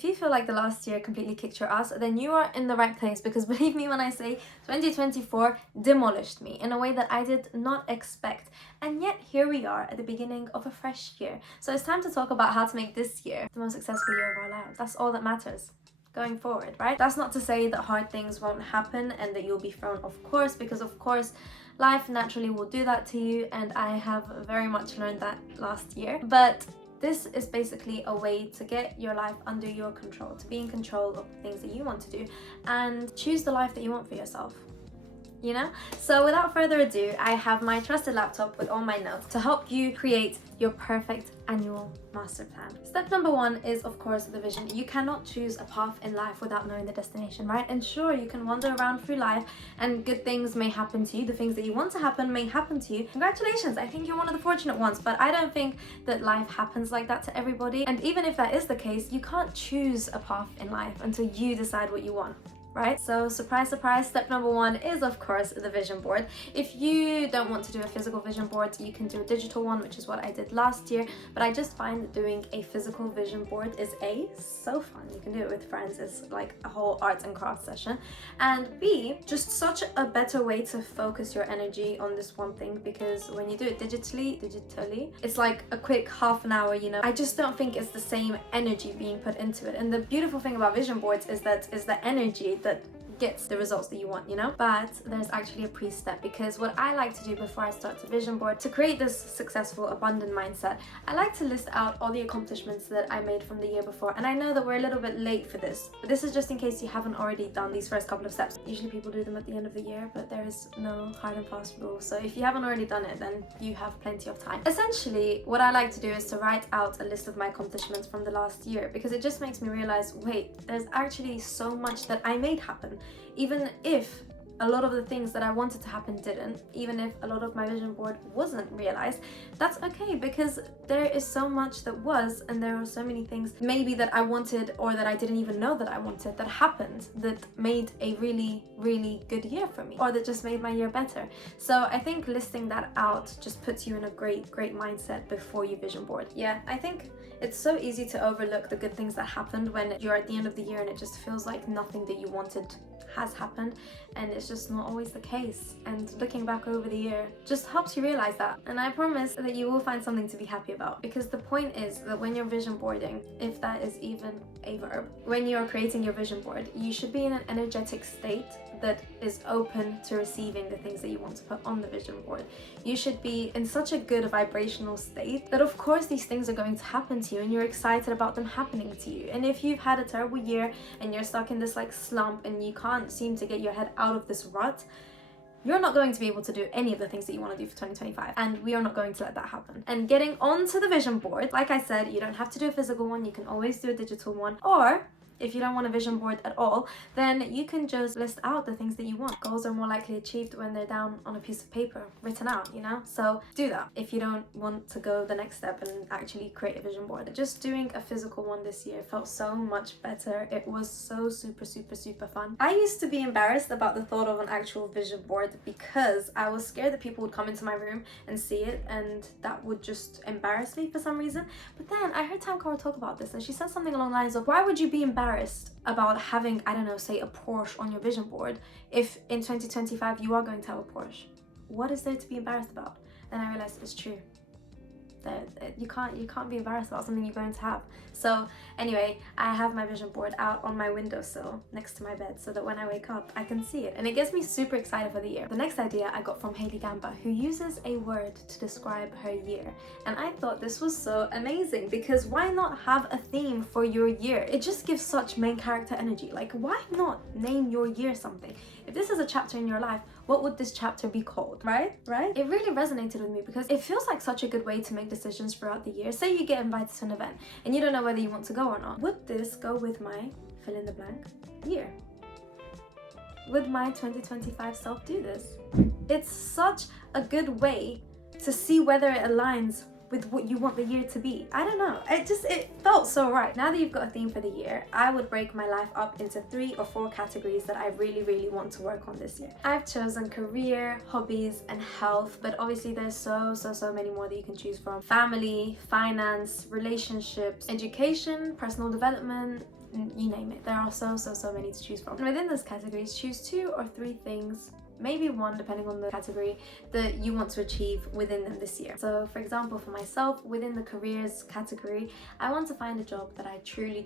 If you feel like the last year completely kicked your ass, then you are in the right place, because believe me when I say 2024 demolished me in a way that I did not expect. And yet here we are at the beginning of a fresh year. So it's time to talk about how to make this year the most successful year of our lives. That's all that matters going forward, right? That's not to say that hard things won't happen and that you'll be thrown off course, because of course life naturally will do that to you, and I have very much learned that last year. But this is basically a way to get your life under your control, to be in control of the things that you want to do and choose the life that you want for yourself. You know? So without further ado, I have my trusted laptop with all my notes to help you create your perfect annual master plan. Step number 1 is, of course, the vision. You cannot choose a path in life without knowing the destination, right? And sure, you can wander around through life and good things may happen to you. The things that you want to happen may happen to you. Congratulations, I think you're one of the fortunate ones, but I don't think that life happens like that to everybody. And even if that is the case, you can't choose a path in life until you decide what you want. Right? So surprise, surprise, step number 1 is of course the vision board. If you don't want to do a physical vision board, you can do a digital one, which is what I did last year. But I just find that doing a physical vision board is A, so fun. You can do it with friends. It's like a whole arts and crafts session. And B, just such a better way to focus your energy on this one thing, because when you do it digitally, it's like a quick half an hour, you know. I just don't think it's the same energy being put into it. And the beautiful thing about vision boards is that the energy that gets the results that you want, you know. But there's actually a pre-step, because what I like to do before I start the vision board to create this successful abundant mindset, I like to list out all the accomplishments that I made from the year before. And I know that we're a little bit late for this, but this is just in case you haven't already done these first couple of steps. Usually people do them at the end of the year, but there is no hard and fast rule. So if you haven't already done it, then you have plenty of time. Essentially, what I like to do is to write out a list of my accomplishments from the last year, because it just makes me realize, wait, there's actually so much that I made happen. Even if a lot of the things that I wanted to happen didn't, even if a lot of my vision board wasn't realized, that's okay, because there is so much that was, and there are so many things maybe that I wanted or that I didn't even know that I wanted that happened, that made a really, really good year for me, or that just made my year better. So I think listing that out just puts you in a great mindset before you vision board. Yeah, I think it's so easy to overlook the good things that happened when you're at the end of the year and it just feels like nothing that you wanted has happened, and it's just not always the case. And looking back over the year just helps you realize that. And I promise that you will find something to be happy about, because the point is that when you're vision boarding, if that is even a verb, when you're creating your vision board, you should be in an energetic state that is open to receiving the things that you want to put on the vision board. You should be in such a good vibrational state that of course these things are going to happen to you, and you're excited about them happening to you. And if you've had a terrible year and you're stuck in this like slump and you can't seem to get your head out of this rut, you're not going to be able to do any of the things that you want to do for 2025, and we are not going to let that happen. And getting onto the vision board, like I said, you don't have to do a physical one, you can always do a digital one, or if you don't want a vision board at all, then you can just list out the things that you want. Goals are more likely achieved when they're down on a piece of paper, written out, you know? So do that if you don't want to go the next step and actually create a vision board. Just doing a physical one this year felt so much better. It was so super fun. I used to be embarrassed about the thought of an actual vision board because I was scared that people would come into my room and see it, and that would just embarrass me for some reason. But then I heard Tam Kara talk about this, and she said something along the lines of, why would you be embarrassed about having, I don't know, say a Porsche on your vision board if in 2025 you are going to have a Porsche? What is there to be embarrassed about? And I realized it's true. That you can't be embarrassed about something you're going to have. So anyway, I have my vision board out on my windowsill next to my bed so that when I wake up I can see it, and it gets me super excited for the year. The next idea I got from Hailey Gamba, who uses a word to describe her year, and I thought this was so amazing, because why not have a theme for your year? It just gives such main character energy. Like, why not name your year something? If this is a chapter in your life, what would this chapter be called? Right? It really resonated with me because it feels like such a good way to make decisions throughout the year. Say you get invited to an event and you don't know whether you want to go or not. Would this go with my fill in the blank year? Would my 2025 self do this? It's such a good way to see whether it aligns with what you want the year to be. I don't know, it felt so right. Now that you've got a theme for the year, I would break my life up into 3 or 4 categories that I really want to work on this year. I've chosen career, hobbies, and health, but obviously there's so many more that you can choose from. Family, finance, relationships, education, personal development, you name it. There are so many to choose from. And within those categories, choose 2 or 3 things, maybe 1 depending on the category, that you want to achieve within them this year. So for example, for myself, within the careers category, I want to find a job that I truly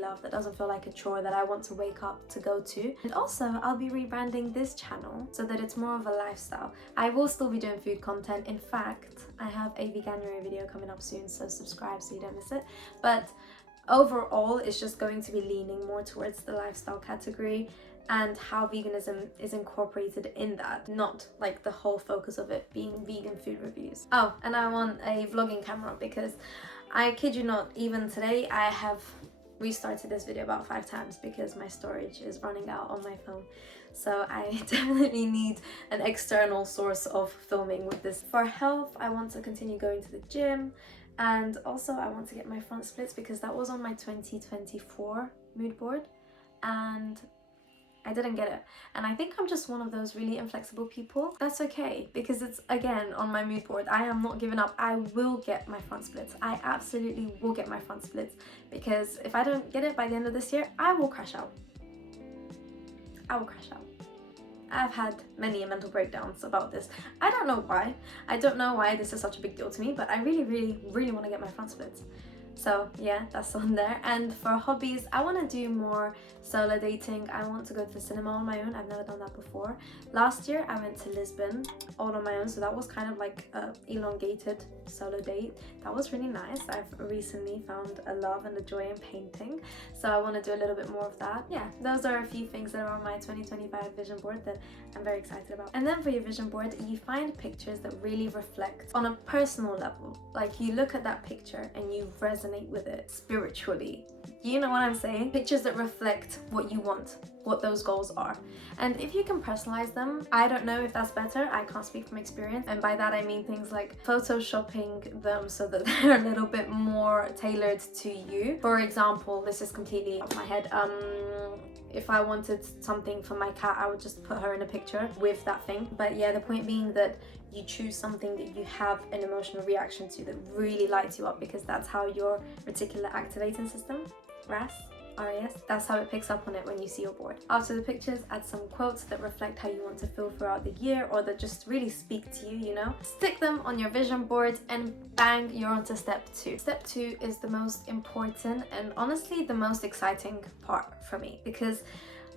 love, that doesn't feel like a chore, that I want to wake up to go to. And also I'll be rebranding this channel so that it's more of a lifestyle. I will still be doing food content. In fact, I have a Veganuary video coming up soon, so subscribe so you don't miss it. But overall, it's just going to be leaning more towards the lifestyle category and how veganism is incorporated in that, not like the whole focus of it being vegan food reviews. Oh, and I want a vlogging camera because I kid you not, even today I have restarted this video about 5 times because my storage is running out on my phone. So I definitely need an external source of filming with this. For health, I want to continue going to the gym, and also I want to get my front splits because that was on my 2024 mood board and I didn't get it. And I think I'm just one of those really inflexible people. That's okay, because it's again on my mood board. I am not giving up. I will get my front splits. I absolutely will get my front splits, because if I don't get it by the end of this year, I will crash out. I will crash out. I've had many mental breakdowns about this. I don't know why. I don't know why this is such a big deal to me, but I really want to get my front splits. So yeah, that's on there. And for hobbies, I want to do more solo dating. I want to go to the cinema on my own. I've never done that before. Last year I went to Lisbon all on my own, so that was kind of like a elongated solo date. That was really nice. I've recently found a love and a joy in painting, so I want to do a little bit more of that. Yeah, those are a few things that are on my 2025 vision board that I'm very excited about. And then for your vision board, you find pictures that really reflect on a personal level. Like you look at that picture and you resonate with it spiritually. You know what I'm saying? Pictures that reflect what you want, what those goals are. And if you can personalize them, I don't know if that's better. I can't speak from experience. And by that I mean things like photoshopping them so that they're a little bit more tailored to you. For example, this is completely off my head. If I wanted something for my cat, I would just put her in a picture with that thing. But yeah, the point being that you choose something that you have an emotional reaction to, that really lights you up, because that's how your reticular activating system, RAS, that's how it picks up on it when you see your board. After the pictures, add some quotes that reflect how you want to feel throughout the year, or that just really speak to you, you know? Stick them on your vision board and bang, you're onto step 2. Step 2 is the most important and honestly the most exciting part for me, because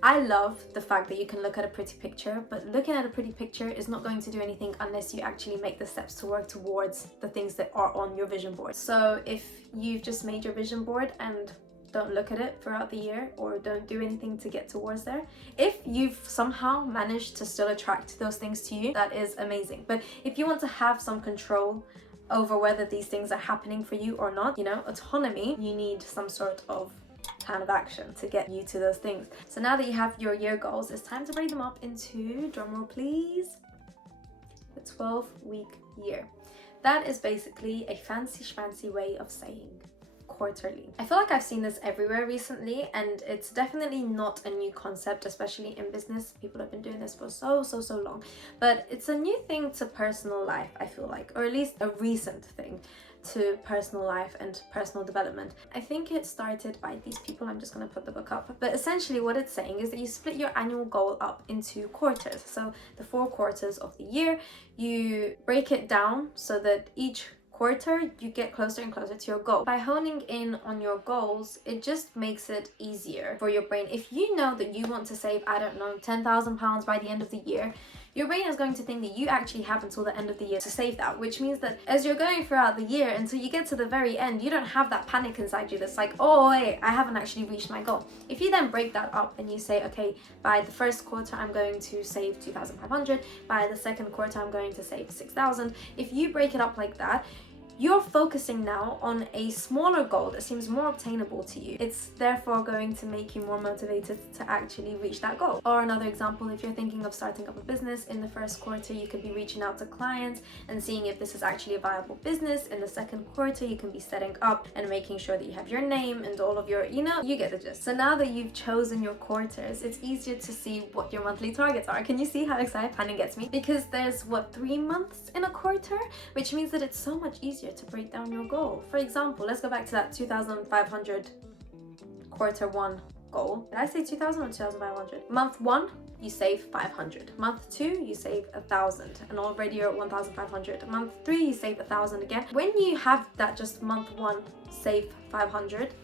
I love the fact that you can look at a pretty picture, but looking at a pretty picture is not going to do anything unless you actually make the steps to work towards the things that are on your vision board. So if you've just made your vision board and don't look at it throughout the year, or don't do anything to get towards there, if you've somehow managed to still attract those things to you, that is amazing. But if you want to have some control over whether these things are happening for you or not, you know, autonomy, you need some sort of plan of action to get you to those things. So now that you have your year goals, it's time to break them up into, drumroll please, the 12-week year. That is basically a fancy schmancy way of saying quarterly. I feel like I've seen this everywhere recently, and it's definitely not a new concept, especially in business. People have been doing this for so long, but it's a new thing to personal life, I feel like, or at least a recent thing to personal life and personal development. I think it started by these people. I'm just going to put the book up, but essentially what it's saying is that you split your annual goal up into quarters. So the 4 quarters of the year, you break it down so that each quarter you get closer and closer to your goal. By honing in on your goals, it just makes it easier for your brain. If you know that you want to save, I don't know, £10,000 by the end of the year, your brain is going to think that you actually have until the end of the year to save that, which means that as you're going throughout the year until you get to the very end, you don't have that panic inside you that's like, oh wait, I haven't actually reached my goal. If you then break that up and you say, okay, by the first quarter I'm going to save 2,500, by the second quarter I'm going to save 6,000. If you break it up like that, you're focusing now on a smaller goal that seems more obtainable to you. It's therefore going to make you more motivated to actually reach that goal. Or another example, if you're thinking of starting up a business, in the first quarter you could be reaching out to clients and seeing if this is actually a viable business. In the second quarter you can be setting up and making sure that you have your name and all of your, you know, you get the gist. So now that you've chosen your quarters, it's easier to see what your monthly targets are. Can you see how excited planning gets me? Because there's 3 months in a quarter, which means that it's so much easier to break down your goal. For example, let's go back to that 2,500 quarter one goal. Did I say 2,000 or 2,500? Month one, you save 500. Month two, you save 1,000, and already you're at 1,500. Month three, you save 1,000 again. When you have that just month one, save 500,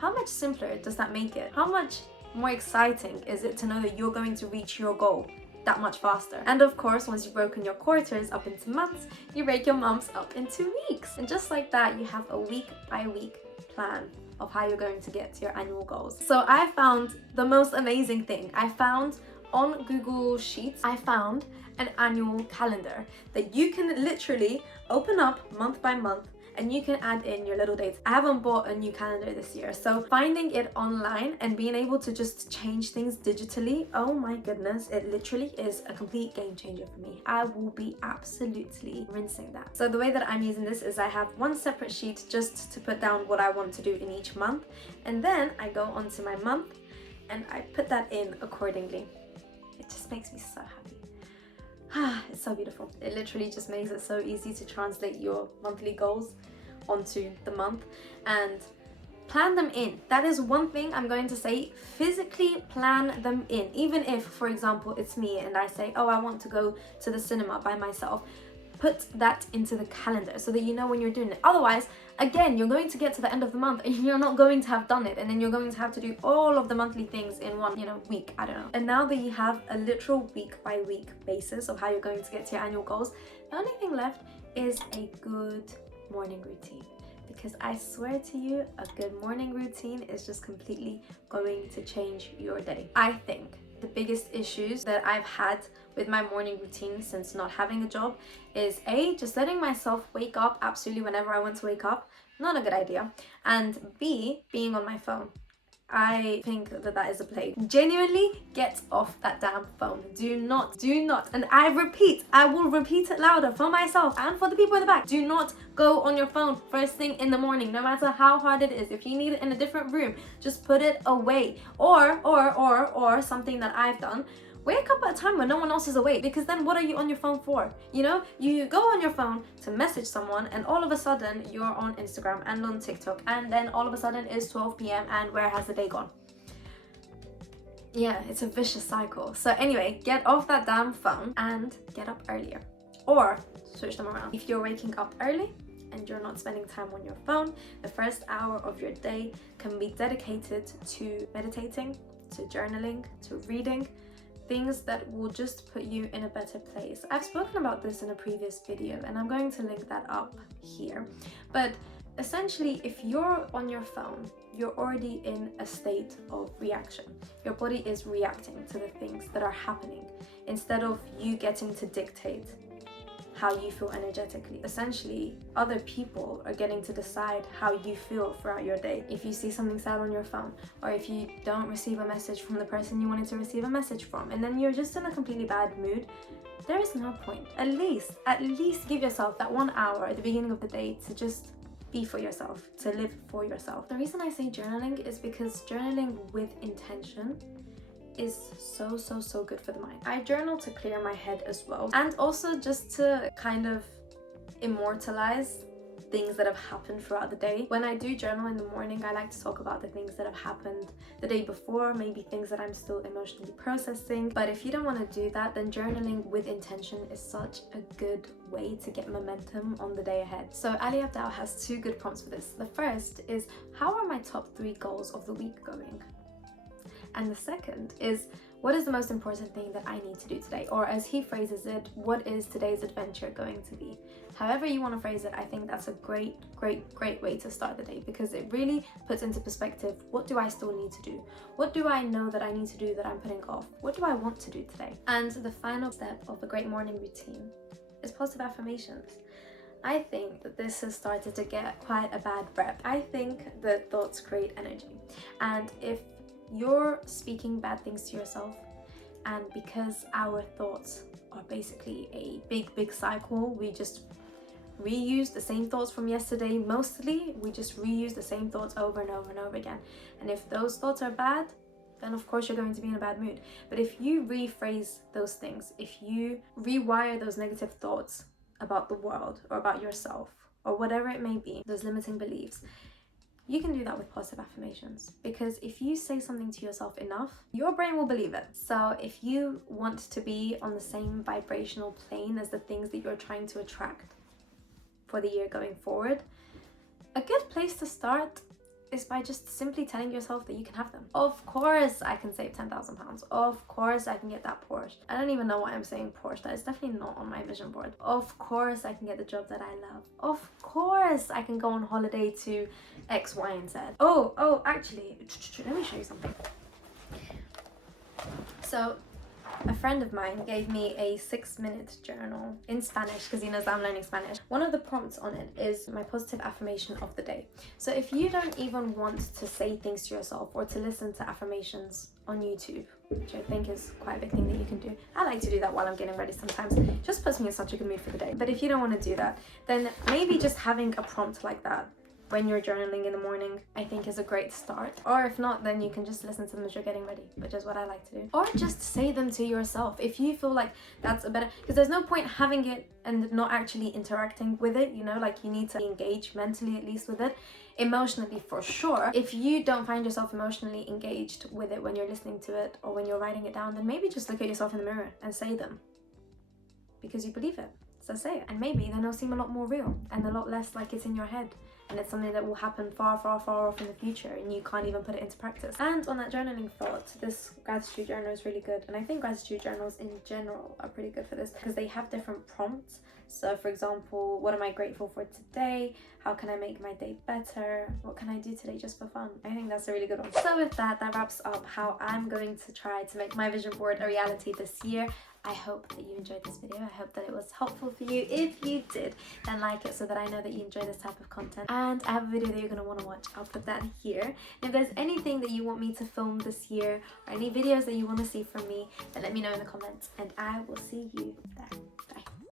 how much simpler does that make it? How much more exciting is it to know that you're going to reach your goal that much faster? And of course, once you've broken your quarters up into months, you break your months up into weeks. And just like that, you have a week by week plan of how you're going to get to your annual goals. So I found the most amazing thing. I found on Google Sheets, I found an annual calendar that you can literally open up month by month, and you can add in your little dates. I haven't bought a new calendar this year, so finding it online and being able to just change things digitally, oh my goodness, it literally is a complete game changer for me. I will be absolutely rinsing that. So the way that I'm using this is I have one separate sheet just to put down what I want to do in each month, and then I go onto my month and I put that in accordingly. It just makes me so happy. It's so beautiful. It literally just makes it so easy to translate your monthly goals onto the month and plan them in. That is one thing I'm going to say. Physically plan them in. Even if, for example, it's me and I say, oh, I want to go to the cinema by myself. Put that into the calendar so that you know when you're doing it. Otherwise, again, you're going to get to the end of the month and you're not going to have done it, and then you're going to have to do all of the monthly things in one, week. I don't know. And now that you have a literal week by week basis of how you're going to get to your annual goals, the only thing left is a good morning routine. Because I swear to you, a good morning routine is just completely going to change your day. I think the biggest issues that I've had with my morning routine since not having a job is A, just letting myself wake up absolutely whenever I want to wake up. Not a good idea. And B, being on my phone. I think that is a plague. Genuinely, get off that damn phone. Do not. And I will repeat it louder for myself and for the people in the back. Do not go on your phone first thing in the morning, no matter how hard it is. If you need it in a different room, just put it away. Or something that I've done, wake up at a time when no one else is awake, because then what are you on your phone for? You go on your phone to message someone and all of a sudden you're on Instagram and on TikTok, and then all of a sudden it's 12 p.m. and where has the day gone? Yeah, it's a vicious cycle. So anyway, get off that damn phone and get up earlier, or switch them around. If you're waking up early and you're not spending time on your phone, the first hour of your day can be dedicated to meditating, to journaling, to reading, things that will just put you in a better place. I've spoken about this in a previous video and I'm going to link that up here. But essentially, if you're on your phone, you're already in a state of reaction. Your body is reacting to the things that are happening instead of you getting to dictate how you feel energetically. Essentially, other people are getting to decide how you feel throughout your day. If you see something sad on your phone, or if you don't receive a message from the person you wanted to receive a message from, and then you're just in a completely bad mood, there is no point. At least give yourself that 1 hour at the beginning of the day to just be for yourself, to live for yourself. The reason I say journaling is because journaling with intention is so good for the mind. I journal to clear my head as well, and also just to kind of immortalize things that have happened throughout the day. When I do journal in the morning, I like to talk about the things that have happened the day before, maybe things that I'm still emotionally processing. But if you don't want to do that, then journaling with intention is such a good way to get momentum on the day ahead. So Ali Abdal has 2 good prompts for this. The first is, how are my top 3 goals of the week going? And the second is, what is the most important thing that I need to do today? Or as he phrases it, what is today's adventure going to be? However you want to phrase it, I think that's a great way to start the day, because it really puts into perspective, what do I still need to do? What do I know that I need to do that I'm putting off? What do I want to do today? And the final step of a great morning routine is positive affirmations. I think that this has started to get quite a bad rep. I think that thoughts create energy. And if you're speaking bad things to yourself, and because our thoughts are basically a big cycle, we just reuse the same thoughts from yesterday. Mostly we just reuse the same thoughts over and over again, and if those thoughts are bad, then of course you're going to be in a bad mood. But if you rephrase those things, if you rewire those negative thoughts about the world or about yourself or whatever it may be, those limiting beliefs, You can do that with positive affirmations, because if you say something to yourself enough, your brain will believe it. So if you want to be on the same vibrational plane as the things that you're trying to attract for the year going forward, a good place to start is by just simply telling yourself that you can have them. Of course I can save £10,000. Of course I can get that Porsche. I don't even know why I'm saying Porsche. That is definitely not on my vision board. Of course I can get the job that I love. Of course I can go on holiday to X, Y, and Z. Oh, actually, let me show you something. So a friend of mine gave me a 6-minute journal in Spanish, because he knows that I'm learning Spanish. One of the prompts on it is my positive affirmation of the day. So if you don't even want to say things to yourself or to listen to affirmations on YouTube, which I think is quite a big thing that you can do. I like to do that while I'm getting ready sometimes. It just puts me in such a good mood for the day. But if you don't want to do that, then maybe just having a prompt like that when you're journaling in the morning, I think is a great start. Or if not, then you can just listen to them as you're getting ready, which is what I like to do. Or just say them to yourself if you feel like that's a better, because there's no point having it and not actually interacting with it, you know, like you need to engage mentally at least with it. Emotionally for sure. If you don't find yourself emotionally engaged with it when you're listening to it or when you're writing it down, then maybe just look at yourself in the mirror and say them, because you believe it. So say it, and maybe then it'll seem a lot more real and a lot less like it's in your head. And it's something that will happen far, far, far off in the future, and you can't even put it into practice. And on that journaling thought, this gratitude journal is really good. And I think gratitude journals in general are pretty good for this, because they have different prompts. So for example, what am I grateful for today? How can I make my day better? What can I do today just for fun? I think that's a really good one. So with that, that wraps up how I'm going to try to make my vision board a reality this year. I hope that you enjoyed this video. I hope that it was helpful for you. If you did, then like it so that I know that you enjoy this type of content. And I have a video that you're going to want to watch. I'll put that here. And if there's anything that you want me to film this year or any videos that you want to see from me, then let me know in the comments, and I will see you